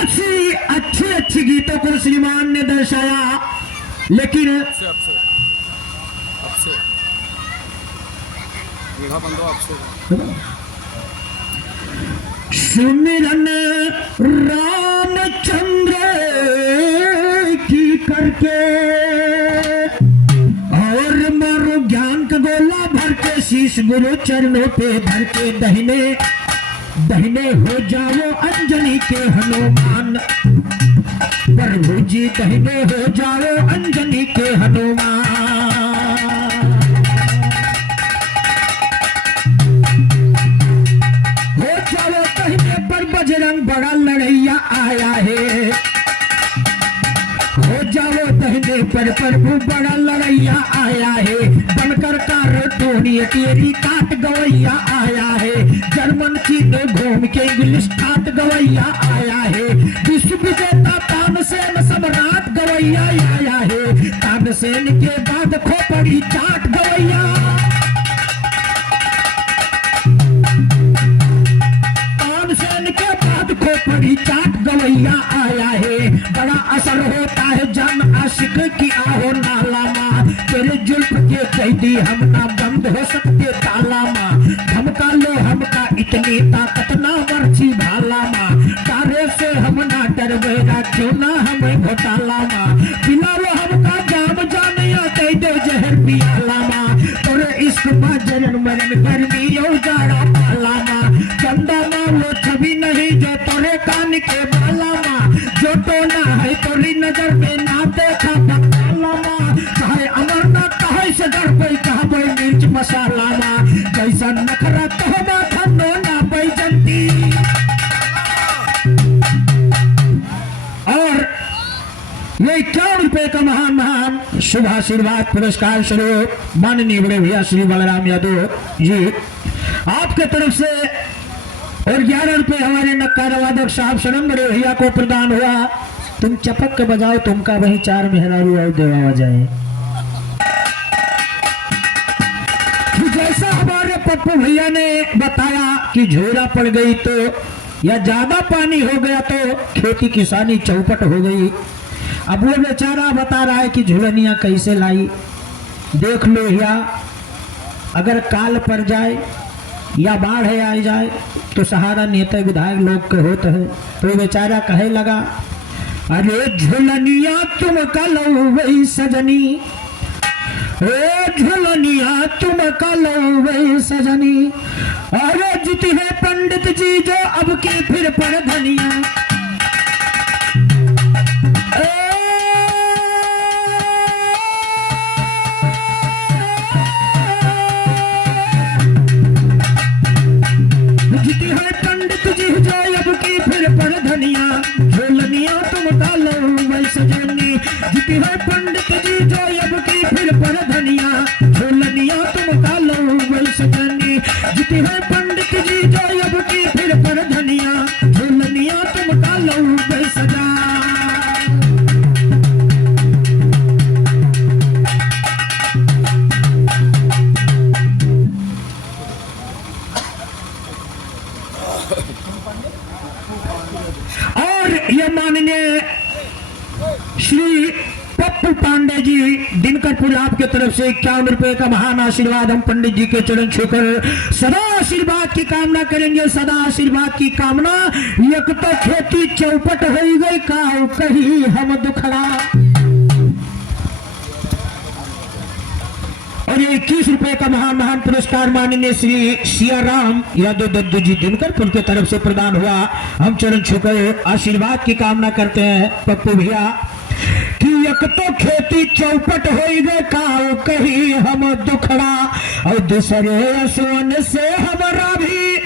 बहुत सी अच्छे अच्छे गीतों को श्रीमान ने दर्शाया, लेकिन सुमिरन रामचंद्र की करके और मारो ज्ञान का गोला भर के शीश गुरु चरणों पे भर के दहिने दहिने हो जाओ अंजनी के हनुमान, प्रभु जी दहिने हो जाओ अंजनी के हनुमान। हो जाओ दहिने पर बजरंग बड़ा लड़ैया आया है, हो जाओ दहिने पर प्रभु बड़ा लड़ैया आया है, बनकर कार्टूनी तेरी काट गवैया आया है, जर्मन चीन घूम के इंग्लिश काट गवैया आया है, विश्व विजेता तानसेन सम्राट गवैया आया है, तानसेन के बाद खोपड़ी चाट गवैया, तानसेन के बाद खोपड़ी चाट गवैया आया है, बड़ा असर होता है जान आशिक की आहो नाला माँ, तेरे जुल्फ के कैदी हम ना बंद हो सकते ताला माँ, धमका लो हमका इतनी ताकत ना मर्ची भाला माँ, तारे से हम ना डरवेरा क्यों ना हमें घोटाला माँ, पिलाओ हमका जाम जानिया कह दे जहर पियाला माँ, तोरे इश्क माँ जरन मरन गर्मी यो जाड़ा पाला माँ, चंदा माँ वो छवि नहीं जो तोरे कान के बाला माँ, जो तो ना है तोरी नजर में ना देखा बंगाला माँ, कहे अमरनाथ कहे से डर कोई कहा कोई मिर्च मसाला माँ, कैसा नखरा तो माथनो ना बैजंती। और ये 51 रुपए का महान महान शुभ आशीर्वाद पुरस्कार स्वरूप माननीय बड़े भैया श्री बलराम यादव जी आपके तरफ से, और 11 रुपए हमारे नक्कारा वादक साहब सनम बड़े भैया को प्रदान हुआ। तुम चपक के बजाओ, तुमका वही 4 मेहरारू और देवा जाए। जैसा हमारे पप्पू भैया ने बताया कि झोला पड़ गई तो या ज्यादा पानी हो गया तो खेती किसानी चौपट हो गई। अब वो बेचारा बता रहा है कि झुलनिया कैसे लाई। देख लो या अगर काल पड़ जाए या बाढ़ आ जाए तो सहारा नेता विधायक लोग के होते हैं। तो बेचारा कहे लगा, अरे झुलनिया तुम कलो वही सजनी, झुलनिया तुम कलो वही सजनी, अरे जीती है पंडित जी जो अब की फिर पर धनिया, जीती है पंडित जी जो अब की फिर पर धनिया, झुलनिया तुम डालो वही सजनी, जीती है पंडित जी जो अब की फिर पर धनिया, झुलनिया तुम डालो वही सजनी, जीती है पंडित जी जो अब की फिर पर धनिया, झुलनिया तुम डालो वही सजा। और ये माननीय श्री पप्पू पांडे जी दिनकरपुर आपके तरफ से 51 रुपए का महान आशीर्वाद हम पंडित जी के चरण छूकर सदा आशीर्वाद की कामना करेंगे। सदा आशीर्वाद की कामना। एक तो खेती चौपट हो गई का कही हम दुखड़ा। और ये 21 रुपए का महान महान पुरस्कार माननीय श्री सियाराम यादव दद्दू जी दिनकरपुर की तरफ से प्रदान हुआ। हम चरण छूकर आशीर्वाद की कामना करते हैं पप्पू भैया कि एक तो खेती चौपट हो गए का कही हम दुखड़ा, और दूसरे असवन से हमारा भी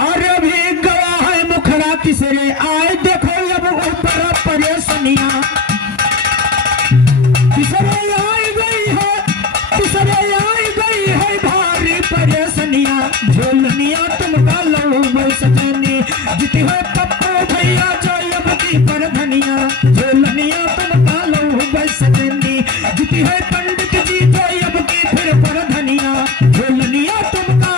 और भी गवा है मुखड़ा, तीसरे आए देखो अब ऊपर परेशानियां, तीसरे आई गई है, तीसरे आई गई है भारी परेशानियां, झोलनिया तुम डालो वो सजनी, जीती है पप्पू भैया जो अब की पर धनिया, झोलनिया तुम डालो वो सजनी, जीती है पंडित जी जो अब की फिर पर धनिया, झोलनिया तुम का।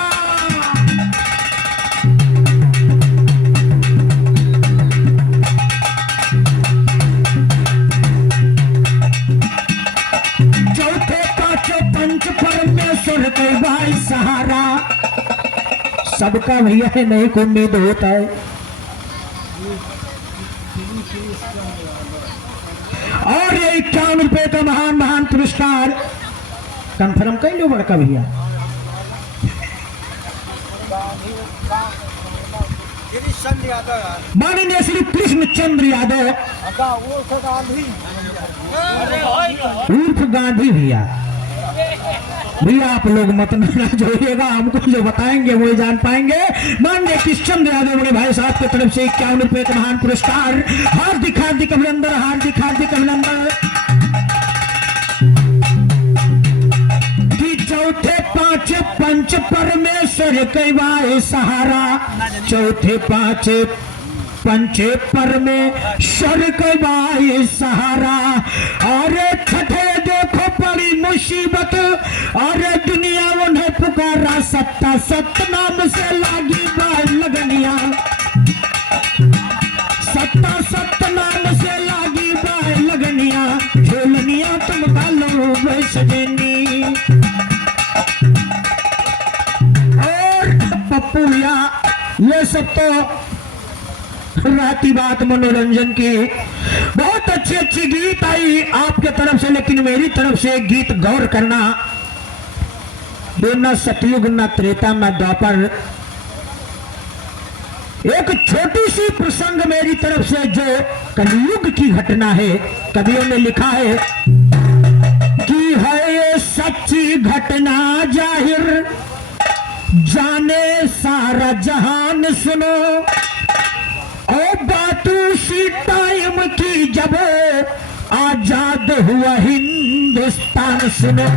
सबका भैया है नहीं को उम्मीद होता है। और ये 51 रुपए का महान महान पुरस्कार कंफर्म कर लो बड़का भैया। माननीय श्री कृष्ण चंद्र यादव उर्फ गांधी भैया। भैया आप लोग मत नाराज होइएगा, हमको जो बताएंगे वो जान पाएंगे। माननीय कृष्णचंद्र यादव बड़े भाई साहब की तरफ से 51 रुपए का महान पुरस्कार। हार्दिक हार्दिक अभिनंदन, हार्दिक हार्दिक अभिनंदन। चौथे पांच पंच परमेश्वर कैवाए सहारा, चौथे पांच पंच परमेश्वर कैवाए सहारा। और छठे देखो बड़ी मुसीबत, और दुनिया उन्हें पुकारा, सत्ता सतनाम से लागी बार लगनिया, सत्ता सतनाम से लागी बार लगनिया, झोलनिया तुम डालो सजनी। पप्पूया ये सब तो रहती बात मनोरंजन की। बहुत अच्छी अच्छी गीत आई आपके तरफ से, लेकिन मेरी तरफ से एक गीत गौर करना। ये न सतयुग न त्रेता न द्वापर, एक छोटी सी प्रसंग मेरी तरफ से जो कलयुग की घटना है। कवियों ने लिखा है कि है ये सच्ची घटना जाहिर, जाने सारा जहान सुनो। और बात उसी टाइम की जब आजाद हुआ हिंदुस्तान सुनो।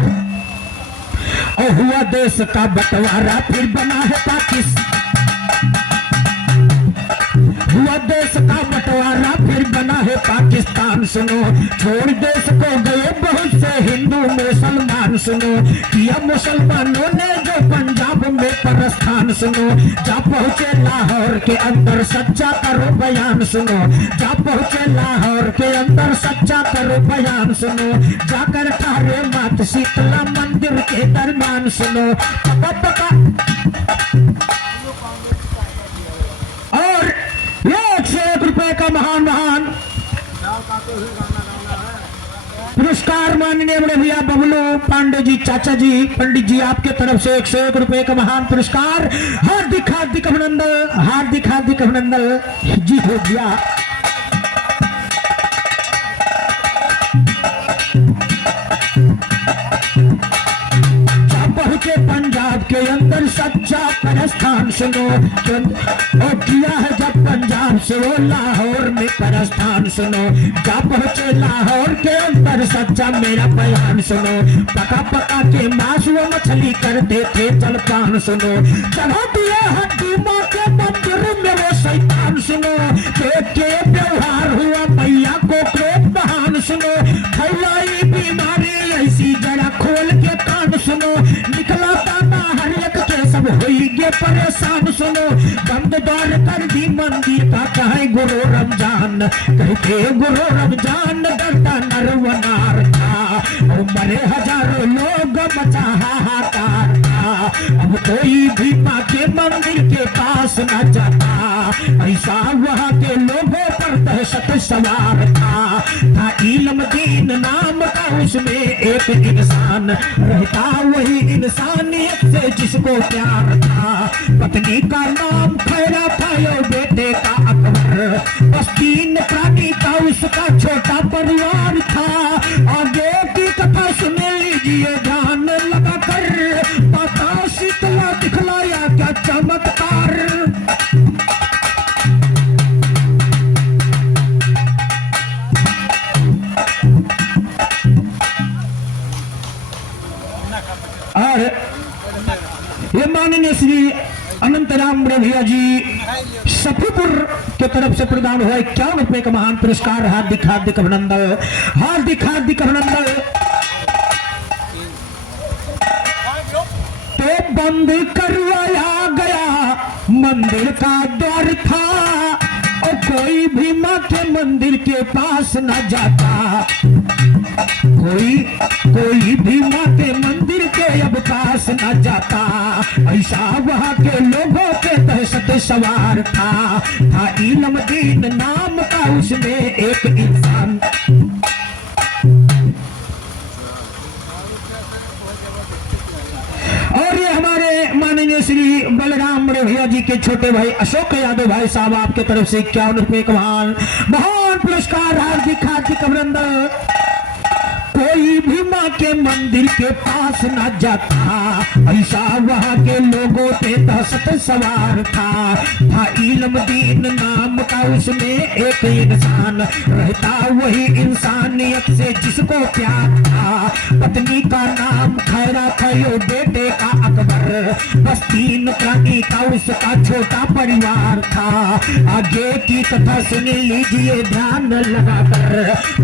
और हुआ देश का बंटवारा, फिर बना है पाकिस्तान। हुआ देश का बंटवारा, फिर बना है पाकिस्तान सुनो। छोड़ देश को गए बहुत से हिंदू मुसलमान सुनो। किया मुसलमानों ने जो पंजाब में प्रस्थान सुनो। जा पहुंचे लाहौर के अंदर सच्चा करो बयान सुनो। जा पहुंचे लाहौर के अंदर सच्चा करो बयान सुनो। जाकर ठहरे मात शीतला मंदिर के दरबान सुनो। पका पका और 101 रुपए का महान महान पुरस्कार माननीय बड़े भैया बबलू पांडे जी, चाचा जी, पंडित जी, आपके तरफ से 101 रुपए का महान पुरस्कार। हार्दिक हार्दिक अभिनंदन, हार्दिक हार्दिक अभिनंदन जी हो गया। पहुंचे पंजाब के अंदर सच्चा प्रस्थान सुनो। और किया है जब पंजाब से वो लाहौर में प्रस्थान सुनो। जा पहुंचे लाहौर के अंदर सच्चा मेरा बयान सुनो। पका पका के मांस वो मछली करते थे जलपान सुनो। चढ़ा दिए हड्डी माँ के मंदिर में वो शैतान सुनो। देख के व्यवहार हुआ मैया को क्रोध महान सुनो। फैलाई बीमारी ऐसी जरा खोल के कान सुनो। निकला ताना हर एक के सब होइगे परेशान सुनो। बंद द्वार कर दी मंदिर का कहे गुरु रमजान। कहते गुरु रमजान डरता नरवनार था। और मरे हजारों लोग मचा हाहाकार था। अब कोई भी माँ के मंदिर के पास न जाता। ऐसा वहाँ के लोगों पर दहशत सवार था। इल्म दीन नाम का उसमें एक इंसान रहता। वही इंसानियत से जिसको प्यार था। पत्नी का नाम खैरा था और बेटे का अकबर। बस 3 प्राणी का उसका छोटा परिवार था। आगे की कथा सुन लीजिए ध्यान लगा कर। माता शीतला दिखलाया क्या चमत्कार। और ये माननीय श्री अनंतराम भैया जी सफीपुर के तरफ से प्रदान हुआ 51 रुपए का महान पुरस्कार। हार्दिक हार्दिक अभिनंदन, हार्दिक हार्दिक अभिनंदन। तो बंद करवाया गया मंदिर का द्वार था। और कोई भी माँ के मंदिर के पास न जाता। कोई भी माँ के मंदिर के अब पास न जाता, ऐसा वहाँ के लोगों पे दहशत सवार था इल्म दीन नाम का उसमें एक इंसान। और ये हमारे माननीय श्री बलराम बड़े भैया जी के छोटे भाई अशोक यादव भाई साहब आपके तरफ से 51 रुपए का महान पुरस्कार, हार्दिक हार्दिक अभिनंदन। कोई भी माँ के मंदिर के पास न जाता, ऐसा वहाँ के लोगों पे दहशत सवार था इल्म दीन नाम का उसमें एक इंसान, रहता वही इंसानियत से जिसको प्यार था। पत्नी का नाम खैरा खयो, बेटे का अकबर, बस 3 प्राणी का उसका छोटा परिवार था। आगे की कथा सुन लीजिए ध्यान लगाकर,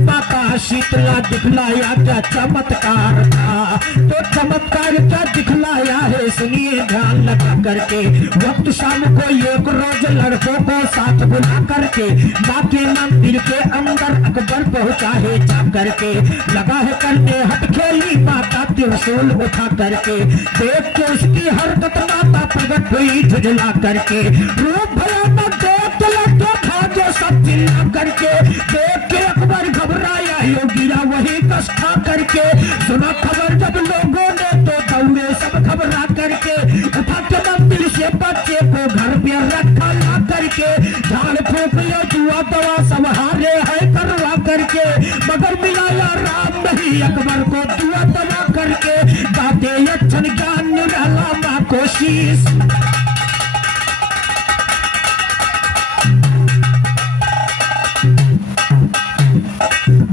माता शीतला दिखलाया क्या चमत्कार था, तो चमत्कार क्या दिखलाया है सुनिए ध्यान लगा करके। वक्त शाम को एक रोज लड़कों को साथ बुला करके माँ के मंदिर के अंदर अकबर पहुंचा है जा करके, लगा है करने हट खेली माता त्रिशूल उठा करके, देख के उसकी हरकत माता प्रकट हुई झुझला करके, रूप भयानक देख लगे भाग्य सब चिल्ला करके, देख के अकबर घबराया यो गिरा वही कष्टा करके। सुना खबर जब लोगों ने तो दौड़े सब घबरा करके, उठा के मंदिर से बच्चे को घर पे रखा ला करके, झाड़ फूक लिया जुआ दवा सब हारे है करवा करके, मगर मिलाया राम नहीं अकबर को दुआ दवा करके, गाते यक्षण ज्ञान निराला माँ को शीश।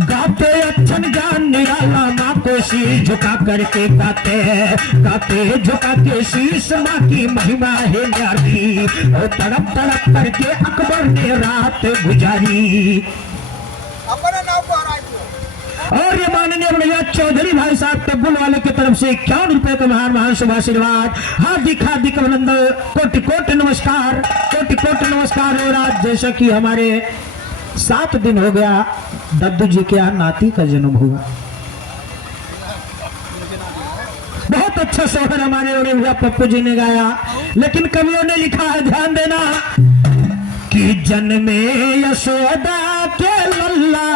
गाते अच्छन ज्ञान निराला माँ को शीश झुका करके गाते झुका के शीश माँ की महिमा है न्यारी, और तड़प तड़प करके अकबर ने रात गुजारी। और ये माननीय भैया चौधरी भाई साहब टेबुल वाले की तरफ से 51 रुपए का महान शुभ आशीर्वाद, हार्दिक हार्दिक अभिनंदन, कोटि कोटि नमस्कार, कोटि कोटि नमस्कार। और आज जैसा कि हमारे 7 दिन हो गया दद्दू जी के यहाँ नाती का जन्म हुआ, बहुत अच्छा सोहर हमारे और भैया पप्पू जी ने गाया, लेकिन कवियों ने लिखा है ध्यान देना कि जन्मे यशोदा के लल्ला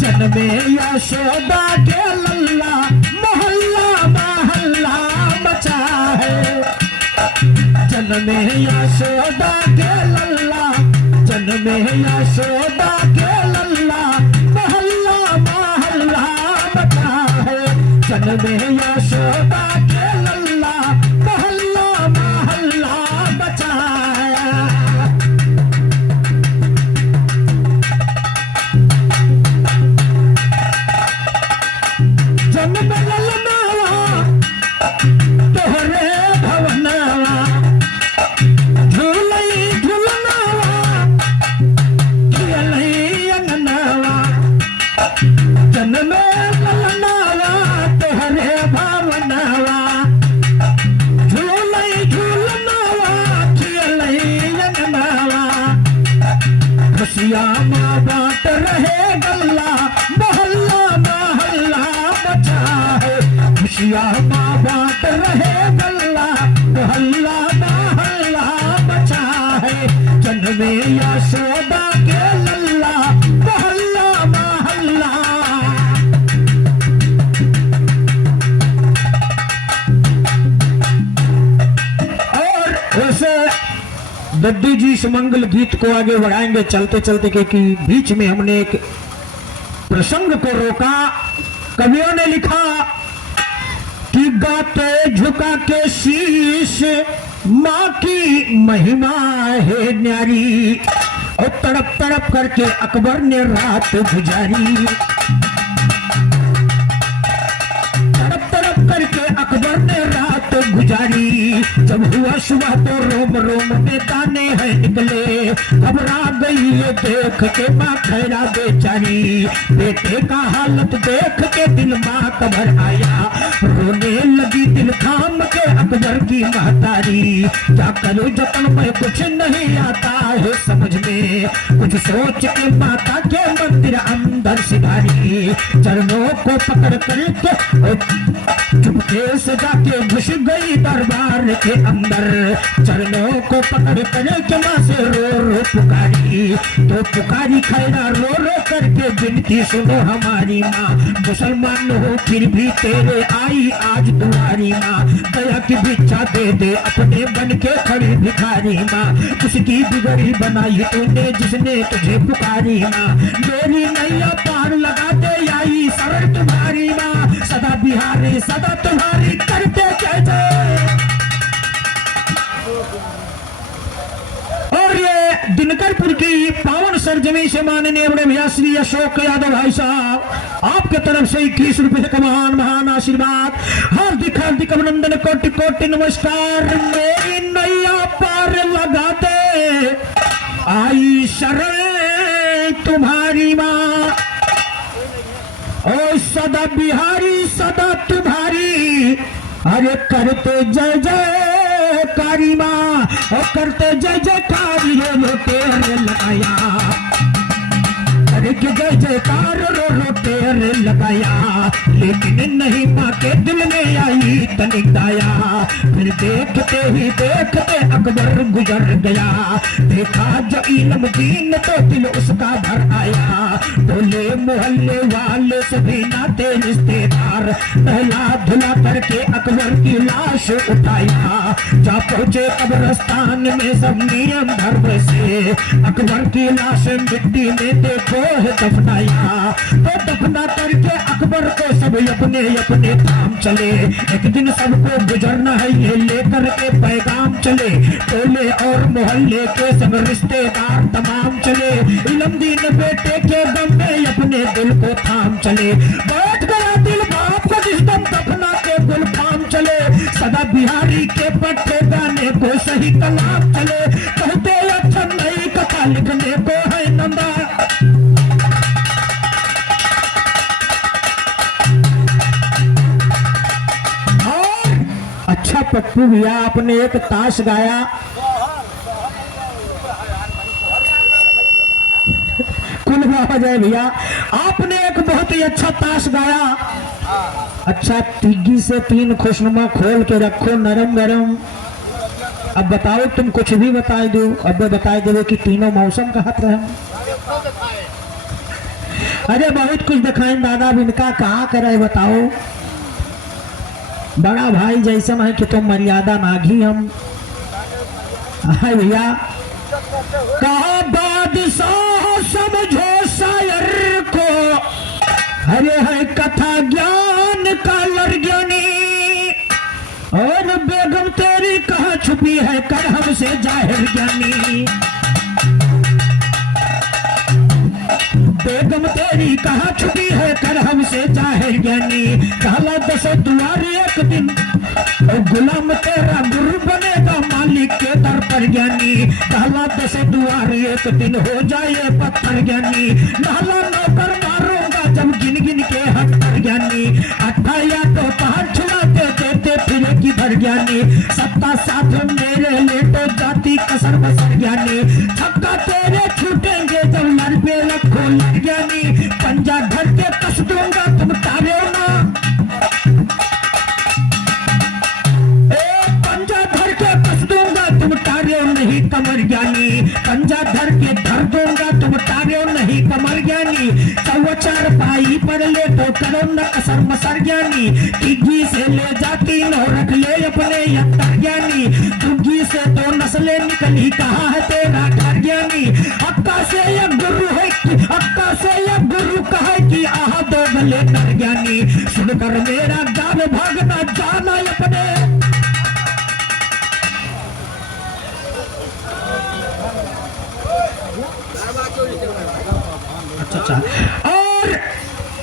जन्मे यशोदा के लल्ला मोहल्ला मोहल्ला मचा है, जन्मे यशोदा के लल्ला, जन्मे यशोदा के लल्ला मोहल्ला मोहल्ला मचा है, जन्मे यशोदा के लल्ला मोहल्ला मोहल्ला मचा है। जन्म ललनावा तोहरे भवनावा, झूलई झूलनावा खेलई अंगनावा, जन्म ललनावा तोहरे भवनावा, झूलई झूलनावा खेलई अंगनावा, खुशियाँ माँ बांट रहे गल्ला मोहल्ला मोहल्ला बचा है, खुशियाँ माँ बांट रहे गल्ला मोहल्ला मोहल्ला बचा है, जन्मे यशोदा के लल्ला मोहल्ला मोहल्ला। और वैसे दद्दू जी सुमंगल गीत को आगे बढ़ाएंगे चलते चलते, क्योंकि बीच में हमने एक प्रसंग को रोका। कवियों ने लिखा कि गाते झुका के शीश माँ की महिमा है न्यारी, और तड़प तड़प करके अकबर ने रात गुजारी, तड़प तड़प करके अकबर ने रात गुजारी। जब हुआ सुबह तो रोम रोम में दाने हैं निकले, घबरा गई ये देख के माँ खैरा बेचारी, बेटे का हालत देख के दिल माँ कबर आया, रोने लगी दिल थाम के अकबर की महतारी। क्या करूं जतन में कुछ नहीं आता है समझ में, कुछ सोच के माता के मंदिर अंदर सिधारी। चरणों को पकड़ करके चुपके से जाके घुस गई दरबार के अंदर। चरणों को पकड़ करके माँ से रो रो पुकारी, तो पुकारी खैरा रो रो करके विनती सुनो हमारी माँ। मुसलमान हो फिर भी तेरे आई आज तुम्हारी माँ। दया की भिक्षा दे दे अपने बन के खड़ी भिखारी माँ। उसकी बिगड़ी बनाई तूने जिसने तुझे पुकारी माँ। मेरी नैया पार लगा दे आई शरण तुम्हारी माँ। सदा बिहारी सदा तुम्हारी करते जय जय। और ये दिनकरपुर की पावन सरजमी से माननीय बड़े भैया श्री अशोक यादव भाई साहब आपके तरफ से 21 रुपए का महान महान आशीर्वाद। हार्दिक हार्दिक अभिनंदन, कोटि कोटि नमस्कार। मेरी नैया पार लगा दे आई शरण तुम्हारी माँ। ओ सदा बिहारी सदा तुम्हारी, अरे करते जय जय कारी माँ। और करते जय जयकारी रो तेरे लगाया, अरे के जय जयकार रो रो तेरे लगाया। लेकिन नहीं माँ के दिल में आई तनिक दाया। फिर देखते ही देखते अकबर गुजर गया। देखा जो इल्म दीन तो दिल उसका भर आया। बोले मोहल्ले वाले सभी नाते रिश्तेदार, नहला धुला करके अकबर की लाश उठाया। जा पहुंचे कब्रिस्तान में सब नियम धर्म से, अकबर की लाश मिट्टी में देखो दफनाया। तो दफना करके अकबर को सब अपने अपने काम चले। एक दिन सबको गुजरना है ये लेकर के पैगाम चले। टोले और मोहल्ले के सब रिश्तेदार तमाम चले। इल्म दीन बेटे के दम में अपने दिल को थाम चले। बैठ गया दिल बाप को जिस दम दफना के दिल थाम चले। सदा बिहारी के पट्टे गाने को सही कलाम चले। कहते अच्छा नई कथा लिखने को है नंदा। अच्छा पप्पू भैया आपने एक ताश गाया, कुल बाबा जय भैया आपने एक बहुत ही अच्छा ताश गाया। अच्छा तिग्गी से 3 खुशनुमा खोल के रखो नरम गरम। अब बताओ तुम कुछ भी बता दो, अब बता दो कि तीनों मौसम का हाथ रहे। अरे बहुत कुछ दिखाएं दादा, इनका कहा करे बताओ। बड़ा भाई जैसा है कि तुम मर्यादा मांगी हम। हाय भैया कहा बादशाह समझो शायर को, अरे है कथा ज्ञान का लर्ज्ञानी। और बेगम तेरी कहाँ छुपी है कर हमसे जाहिर ज्ञानी। बेगम तेरी कहाँ छुपी है कर हमसे जाहिर ज्ञानी। कहला 10 दुआरी एक दिन और गुलाम तेरा गुरु बनेगा मालिक के दर पर ज्ञानी। कहला 10 दुआरी एक दिन हो जाए पत्थर ज्ञानी। कहला नौकर मारूंगा जब गिन गिन के हट पर ज्ञानी। 8 या तो पहाड़ छुड़ाते देते फिरे किधर ज्ञानी। 7 साथ मेरे लेटो जाती कसर बसर ज्ञानी। छक्का तेरे छूटेंगे जब लड़ पे रखो लड़ ज्ञानी। पंजा घर के कस दूंगा तुम तारे ना। पंजा धर के कस दूंगा तुम तारे नहीं कमर ज्ञानी। पंजा धर के धर दूंगा तुम तारे नहीं कमर ज्ञानी। 4 पाई पर ले तो करो न असर मसर ज्ञानी। तिग्गी से ले जाती नो रख ले अपने यत्तर ज्ञानी। तुग्गी से 2 नस्लें निकली कहा है तेरा घर ज्ञानी। अक्का से यह गुरु है अक्का से यह गुरु कहे कि आहा 2 गले कर ज्ञानी। सुनकर मेरा गान भागना जाना अपने। अच्छा और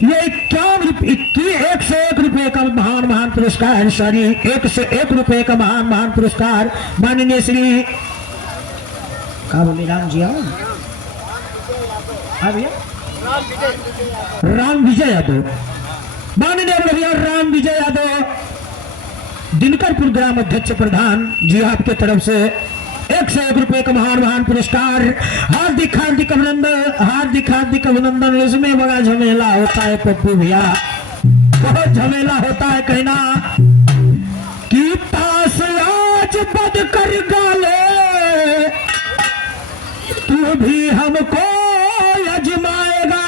ये 101 रुपए का महान महान पुरस्कार, सॉरी 101 रुपए का महान महान पुरस्कार माननीय श्री क्या बोले राम जी भैया राम विजय यादव, माननीय भैया राम विजय यादव दिनकरपुर ग्राम अध्यक्ष प्रधान जी आपके तरफ से 101 रुपए का महान पुरस्कार। हार्दिक हार्दिक अभिनंदन, हार्दिक हार्दिक अभिनंदन। इसमें बड़ा झमेला होता है पप्पू भैया, बहुत झमेला होता है। कहना कि ताश आज बद कर गाले तू भी हमको अजमाएगा,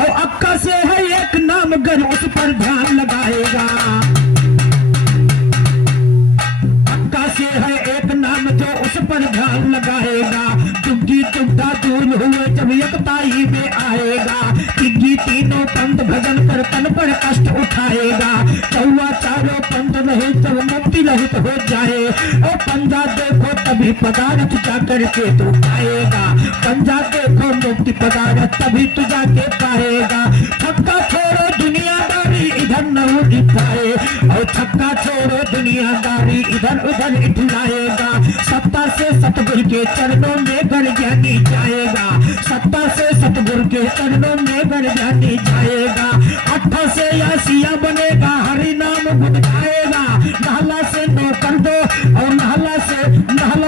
और अक्का से है एक नाम गर उस पर ध्यान लगाएगा। अक्का से है एक नाम जो उस पर ध्यान लगाएगा। दुग्गी दुग्धा दूर हुए जब एकताई में आएगा। तिग्गी तीनों पंथ भजन कर तन पर कष्ट उठाएगा। चौवा चारों पंथ रहे जब मुक्ति रहित हो जाए। और पंजा देखो तभी पदार्थ जाकर के तू पाएगा। पंजा देखो मुक्ति पदार्थ तभी तू जाके पाएगा। छक्का छोड़ो दुनियादारी इधर न उठाए, और छक्का छोड़ो दुनियादारी इधर उधर इठलाएगा। सत्ता से सतगुरु के चरणों में गड़ ज्ञानी जाएगा। सत्ता से सतगुरु के चरणों में गड़ ज्ञानी जाएगा। अट्ठा से यासिया बनेगा, हरि नाम गुण गाएगा। नहला से नौकर दो और नहला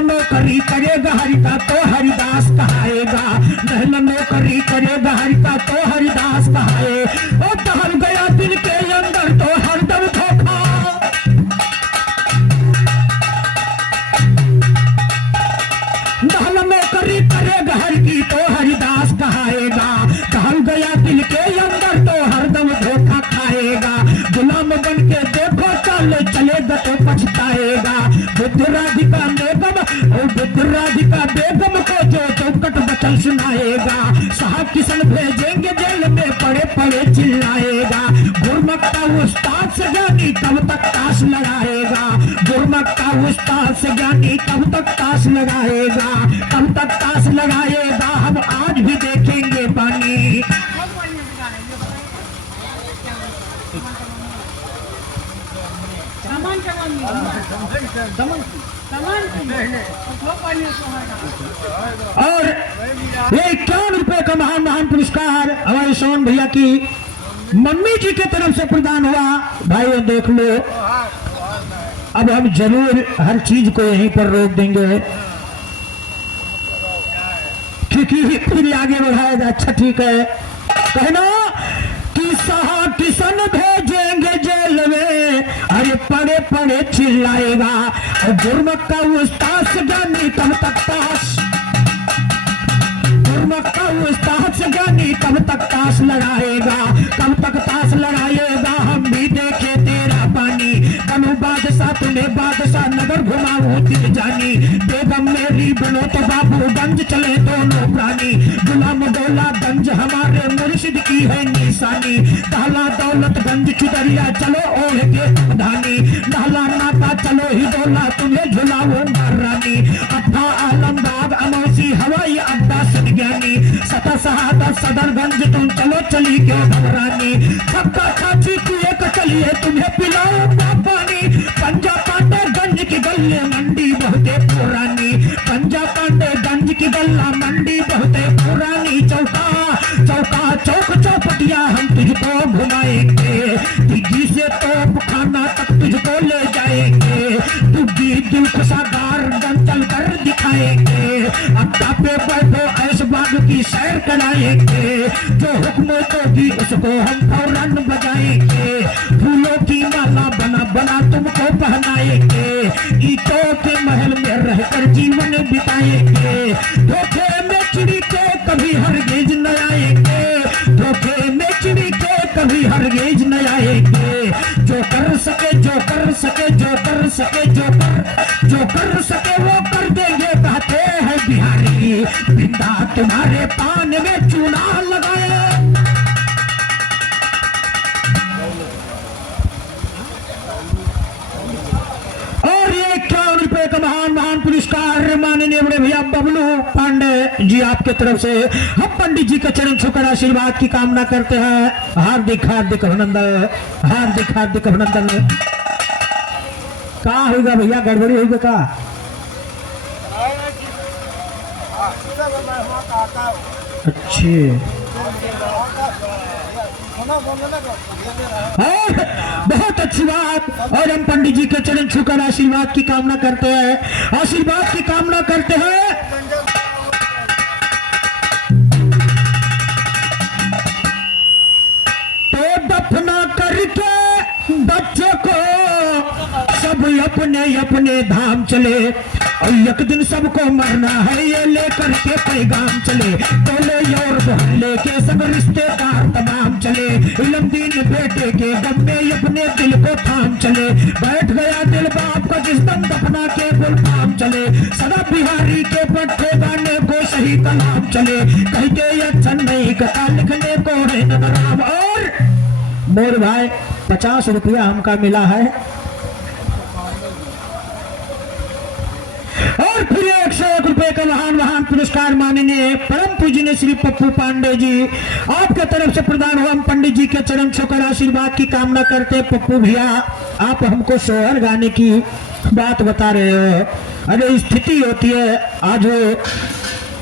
नौकरी करेगा हरि का तो हरिदास कहाएगा। नहला नौकरी करेगा हरि का तो हरिदास कहाए। ओ टहल गया दिल के अंदर तो हरदम धोखा। नहला नौकरी करेगा हरि की तो हरिदास कहाएगा। टहल गया दिल के अंदर तो हरदम धोखा खाएगा। गुलाम बन के देखो चलेगा तो पछताएगा। बुद्धराधिका बेगम को जो चौकट बचन सुनाएगा। साहब किशन भेजेंगे जेल में पड़े पड़े चिल्लाएगा। गुरमक्ता उस्ताद से ज्ञानी कब तक ताश लगाएगा। गुरमक्ता उस्ताद से ज्ञानी कब तक ताश लगाएगा। कब तक ताश लगाएगा हम आज भी देखेंगे पानी। और ये 51 रुपए का महान पुरस्कार हमारे सोन भैया की मम्मी जी के तरफ से प्रदान हुआ। भाइयों देख लो, अब हम जरूर हर चीज को यहीं पर रोक देंगे क्योंकि फिर आगे बढ़ाया जाए। अच्छा ठीक है। कहना कि साहब किशन भेजेंगे जेल में, अरे पड़े पड़े चिल्लाएगा। और गुरमक्का उस्ताद से ज्ञानी तब तक ताश, गुरमक्का उस्ताद से ज्ञानी कब तक ताश लगाएगा। कब तक ताश लगाएगा हम भी देखे तेरा पानी। कनु बादशाह तुम्हें बादशाह नगर घुमाओ दिल जानी। बेगम मेरी बनो तो बाबूगंज चले दोनों प्राणी। गुलाम दौलतगंज हमारे मुर्शिद की है निशानी। कहला दौलतगंज चुदरिया चलो ओढ़ के धानी। नहला नाका चलो ही दौला तुम्हें झुलाओ महारानी। अट्ठा आलमबाग अमौसी हवाई अड्डा सदज्ञानी। सता शहादत सदरगंज तुम चलो चली क्यों घबरानी। छक्का छाछी तू एक चलिए तुम्हें पिलाओ पानी। पंजा पांडेगंज की गल्ले मंडी बहुते पुरानी। पंजा पांडेगंज की गल्ला मंडी बहुते पुरानी। चौका चौका चौक चौपटिया हम तुझको घुमाएंगे। दिग्गी से तोप खाना तक तुझको ले जाएंगे। दुग्गी दिलखुशागार चल कर दिखाएंगे। अड्डा पे बैठो ऐशबाग की सैर कराएंगे। जो हुक्म दोगी उसको हम फौरन बजाएंगे। फूलों की माला बना बना तुमको पहनाएंगे। ईंटों के महल में रहकर जीवन बिताएंगे। धोखे में चिड़ी के कभी हरगिज न आएंगे। धोखे में चिड़ी के कभी हरगिज न आएंगे। जो कर सके जो कर सके जो कर सके जो कर सके वो कर देंगे कहते हैं बिहारी। बिंदा तुम्हारे पान में चूना लगाए। और ये 51 रुपए का महान पुरस्कार माननीय बड़े भैया बबलू पांडे जी आपके तरफ से हम पंडित जी के चरण छूकर आशीर्वाद की कामना करते हैं। हार्दिक हार्दिक अभिनंदन, हार्दिक हार्दिक अभिनंदन। कहाँ होगा भैया, गड़बड़ी होगी का? अच्छे और बहुत अच्छी बात। और हम पंडित जी के चरण छूकर आशीर्वाद की कामना करते हैं, आशीर्वाद की कामना करते हैं। तो दफना करके बच्चों को सब अपने अपने धाम चले, और एक दिन सबको मरना है ये लेकर के पैगाम चले। टोले और मोहल्ले के सब रिश्तेदार तमाम चले, इलम दीन बेटे के गम में अपने दिल को थाम चले। बैठ गया दिल बाप का जिस दम दफना के गुलफाम चले, सदा बिहारी के पट्टे गाने को सही कलाम चले। कहते अच्छा नहीं कथा लिखने को है नराम। और मोर भाई 50 रुपया हमका मिला है, और फिर 101 रुपए का महान पुरस्कार माननीय परम पूजनीय श्री पप्पू पांडे जी आपके तरफ से प्रदान हुआ। हम पंडित जी के चरण छूकर आशीर्वाद की कामना करते। पप्पू भैया, आप हमको सोहर गाने की बात बता रहे हो। अरे स्थिति होती है, आज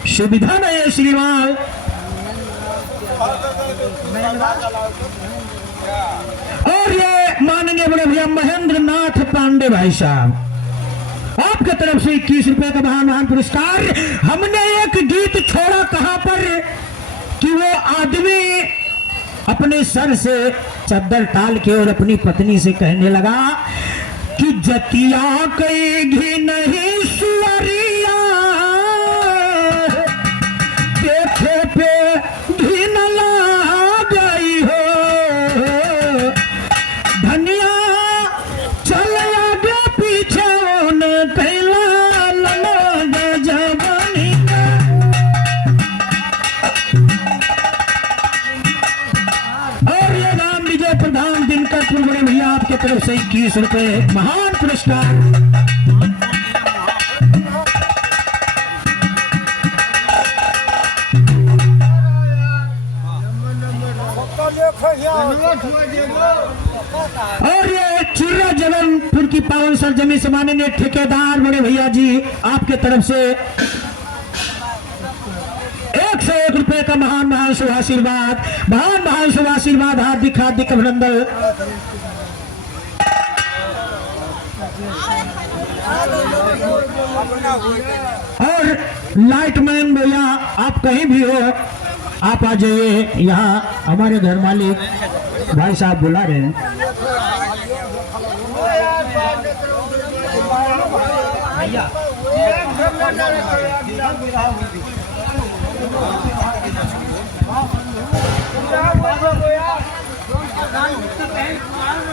सुविधा नहीं है श्रीमान। और ये माननीय बड़े भैया महेंद्र नाथ पांडे भाई साहब आपके तरफ से 21 रुपए का महान पुरस्कार। हमने एक गीत छोड़ा कहां पर कि वो आदमी अपने सर से चद्दर टाल के और अपनी पत्नी से कहने लगा कि जतिया कहीं नहीं सुअरिया देखे पे घी न गई हो, धनिया चल आगे पीछे बड़े भैया आपके तरफ से 21 रुपए महान पुरस्कार। और ये चिर्रा जगनपुर की पावन सरजमी से माननीय ठेकेदार बड़े भैया जी आपके तरफ से 101 रुपए का महान शुभ आशीर्वाद, महान शुभ आशीर्वाद, हार्दिक अभिनंदन। और लाइटमैन भैया आप कहीं भी हो, आप आ जाइए यहाँ, हमारे घर मालिक भाई साहब बुला रहे हैं।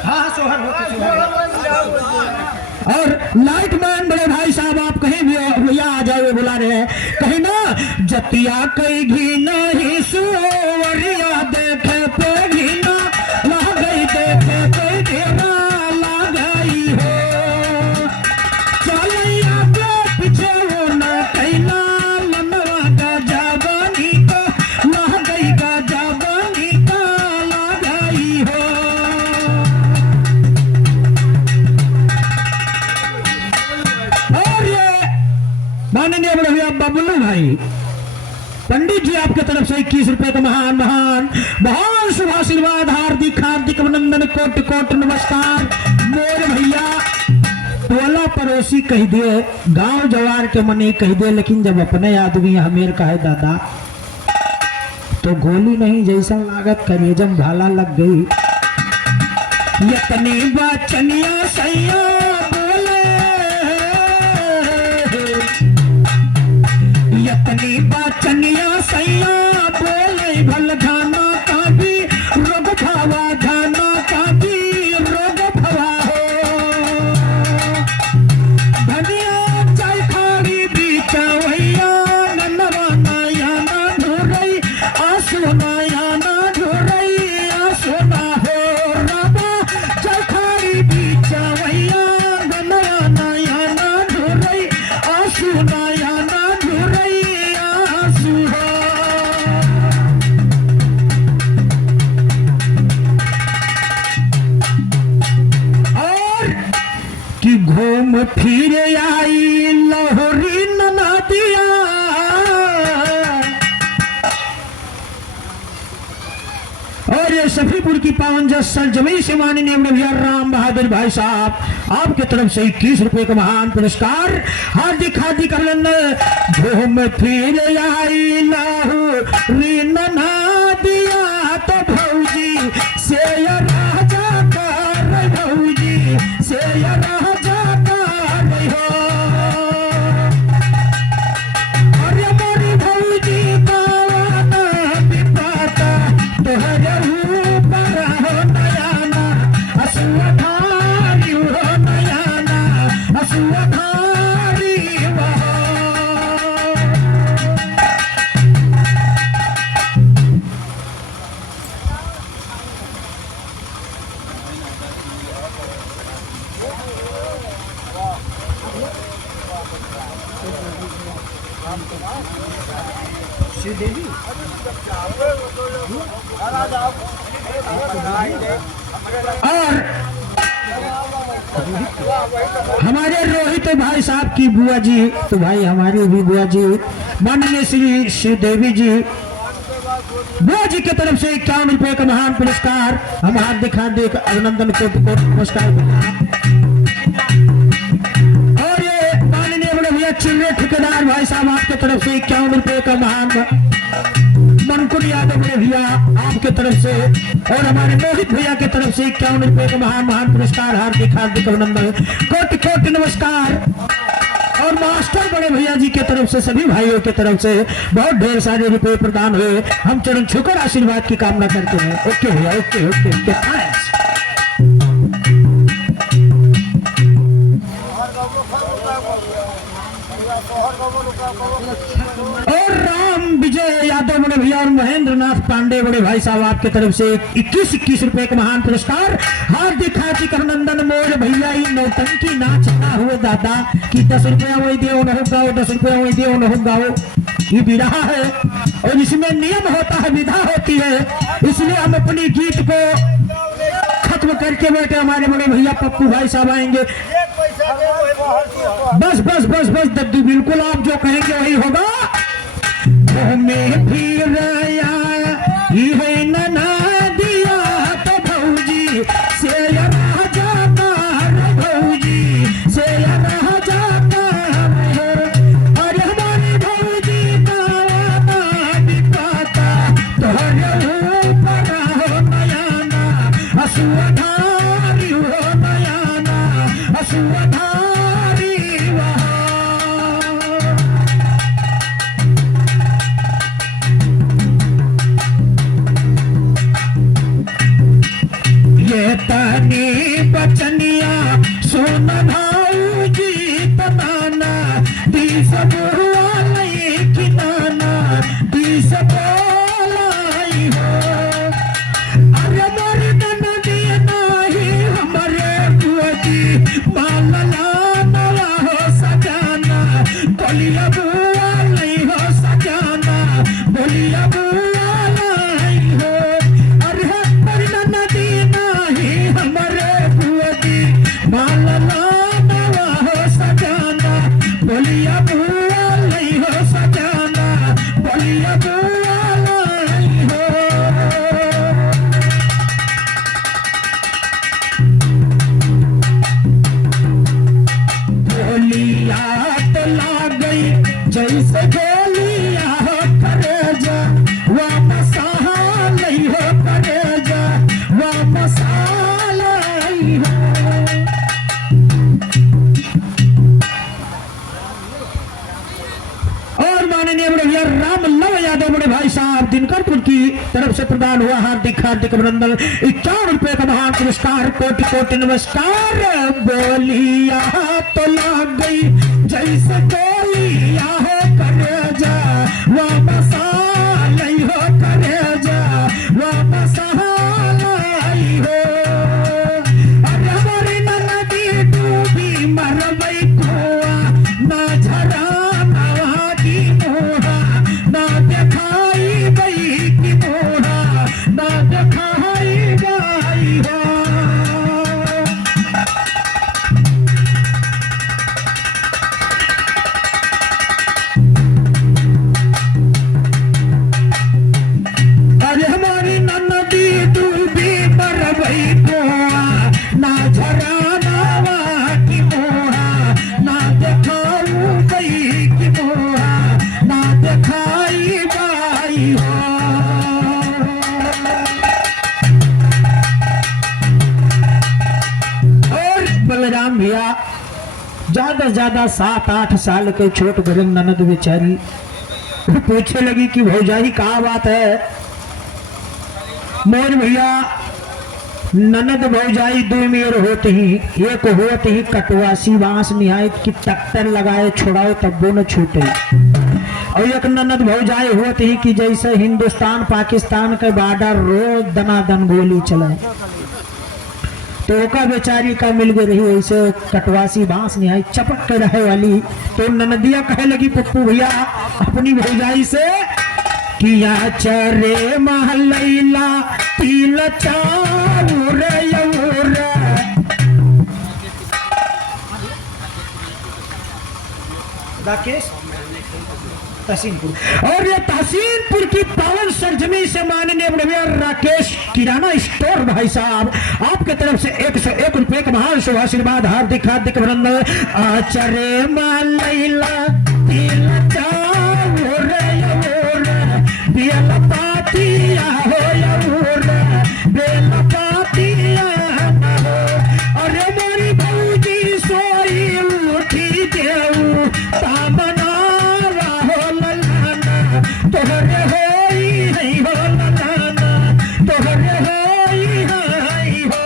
हाँ सोहर और लाइटमैन बड़े भाई साहब आप कहीं भी भैया आ जाए बुला रहे हैं। कहीं ना जतिया कहीं घी नहीं सुअरिया देखे पे घी ना ला गई, देखे पे घेरा ला गई हो, चलिया के पीछे वो न कहना मनवा का जाबानी का ला गई, का जाबानी का ला गई हो। माननीय भैया बबलू भाई पंडित जी आपके तरफ से 21 रुपए का महान शुभ आशीर्वाद, हार्दिक अभिनंदन, कोटि कोटि नमस्कार। मोर भैया टोला पड़ोसी कह दे, गांव जवार के मने कह दे, लेकिन जब अपने आदमी हमेर कहे दादा तो गोली नहीं जैसा लागत करेजम भाला लग गई। यतनी बचनिया सैया यतनी बचनिया सैया बोले भल धाना का भी रोग भावा, धाना का भी रोग भवा हो, धनिया चाय खाड़ी बीचवैया नन्नवा नया ना ढोरई आसो नया ना ढोरई आसो ना हो, राबा चाय खाड़ी बीचवैया नन्नवा नया ना ढोरई आसो नया ना ढोरई आसो हो। और कि घूम फिर आई लहरी नदिया, और सफीपुर की पावन जस सरजमी से माननीय भैया राम बहादुर भाई साहब आपके तरफ से 21 रुपए का महान पुरस्कार। हार्दिक हार्दिक अभिनंदन। घूम फिर आई लाहू रीन ना दिया तो भौजी से राजा कर भौजी से राजा कर हो। अरे मोरी भौजी पावन विपता तोहरे ऊपर हो नयाना असुधारी हो नयाना असुधारी हो। और हमारे रोहित भाई साहब की बुआ जी, तो भाई हमारी भी बुआ जी माननीय श्री श्रीदेवी जी, बुआ जी की तरफ से 51 रुपए का महान पुरस्कार। हम हार्दिक हार्दिक अभिनंदन को नमस्कार। और ये माननीय बड़े भैया चिल्ले ठेकेदार भाई साहब आपके तरफ से 51 रुपए का महान। मनकुल यादव बड़े भैया आपके तरफ से और हमारे मोहित भैया की तरफ से 51 रुपए का महान महान पुरस्कार। हार्दिक हार्दिक अभिनंदन, कोटि कोटि नमस्कार। और मास्टर बड़े भैया जी की तरफ से सभी भाइयों की तरफ से बहुत ढेर सारे रुपए प्रदान हुए। हम चरण छूकर आशीर्वाद की कामना करते हैं। ओके भैया, ओके ओके ओके थैंक्स। और राम विजय यादव बड़े भैया और महेंद्र नाथ पांडे बड़े भाई साहब आपके तरफ से 21 रुपए का महान पुरस्कार। हार्दिक हार्दिक अभिनंदन। मोर भैया ही नौटंकी नाच ना हुए दादा कि 10 रुपया वही दे न गाओ, 10 रुपया वही दे न गाओ। ये विधा है और इसमें नियम होता है, विधा होती है। इसलिए हम अपनी गीत को खत्म करके बैठे। हमारे बड़े भैया पप्पू भाई साहब आएंगे। बस बस बस बस दद्दू, बिल्कुल आप जो कहेंगे वही होगा। घूमे फिर है नना दिया तो भौजी से राजा कर भौजी से राजा कर। और हमारी भौजी का विपता तोहरे ऊपर हो नयाना असुधारी हो नयाना असुधारी हो। तनी बचनिया सोन भाऊ जी तनाना दिस बुआई की नाना दिस बोलाई हो। अरे मोरी नदी नाही हमारे बुआ जी मालला नवा हो सजाना बोलिया बुआ नहीं हो सजाना बोलिया बुआ नहीं हो। अरे मोरी नदी हमारे बुआ जी मालला नवा हो सजाना बोलिया बुआ नहीं हो सजाना बोलिया बुआ नहीं हो। गोलिया तो लाग गई जैसे गोलिया हो करेजा वापस नहीं हो करेजा वापस राम लव यादव बड़े भाई साहब दिनकरपुर की तरफ से प्रदान हुआ। हार्दिक हार्दिक अभिनंदन। 51 रुपए का महान पुरस्कार। कोटि कोटि नमस्कार। बोलिया तो लाग गई जैसे गोलिया हो करेजा वापस नहीं हो करेजा वापस नहीं हो। अरे हमारी नदी डूबी मरबई कुआ ना झरा ज्यादा से ज्यादा 7-8 साल के छोट बड़े ननद बेचारी वो पूछने लगी कि भौजाई क्या बात है। मोर भैया ननद भौजाई दो मेर होते ही, एक होते ही कटवासी बांस निहायत की टक्कर लगाए छुड़ाओ तब वो न छूटे, और एक ननद भौजाई होते ही कि जैसे हिंदुस्तान पाकिस्तान के बॉर्डर रोज दनादन गोली चले, तो ओका बेचारी का मिल गई रही वैसे कटवासी बांस निहाई चपक के रहे वाली। तो ननदिया कहे लगी पप्पू भैया अपनी भौजाई से कि या चरे महलैला तिल चाउर राकेश तहसीनपुर, और ये तहसीनपुर की पावन सरजमी से माननीय राकेश किराना स्टोर भाई साहब आपके तरफ से 101 रुपए का महान शुभ आशीर्वाद हार्दिक हार्दिक अभिनंदन। आचरे मालैला तिल चाउर बेल पातिया हो बेल पातिया हो, अरे मोरी भौजी सोई उठी देऊ तामना तोहरे होई है हो ललाना तोहरे होई है हो।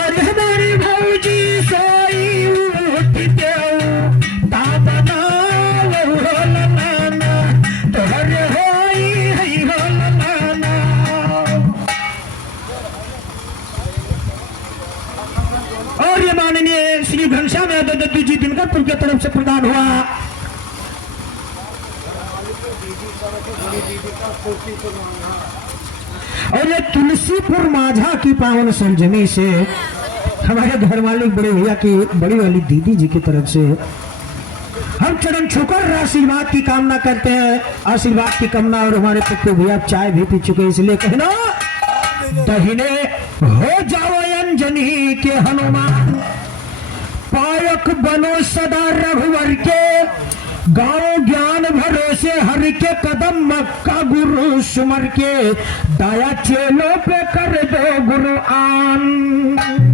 अरे हमारी भौजी सोई उठ देऊ ताबना हो ललाना तोहरे होई है हो ललाना। और ये माननीय श्री घनश्याम यादव दद्दू जी दिनकरपुर की तरफ से प्रदान हुआ। और ये तुलसीपुर माझा की पावन सरजमी से हमारे घर मालिक बड़े भैया की बड़ी वाली दीदी जी की तरफ से हम चरण छूकर आशीर्वाद की कामना करते हैं। आशीर्वाद की कामना, और हमारे पप्पू भैया चाय भी पी चुके इसलिए कहना दहीने हो जाओ अंजनी के हनुमान, पायक बनो सदा रघुवर के, गाँव ज्ञान भरोसे हर के कदम मक्का गुरु सुमर के, दाया चेलों पे कर दो गुरु आन।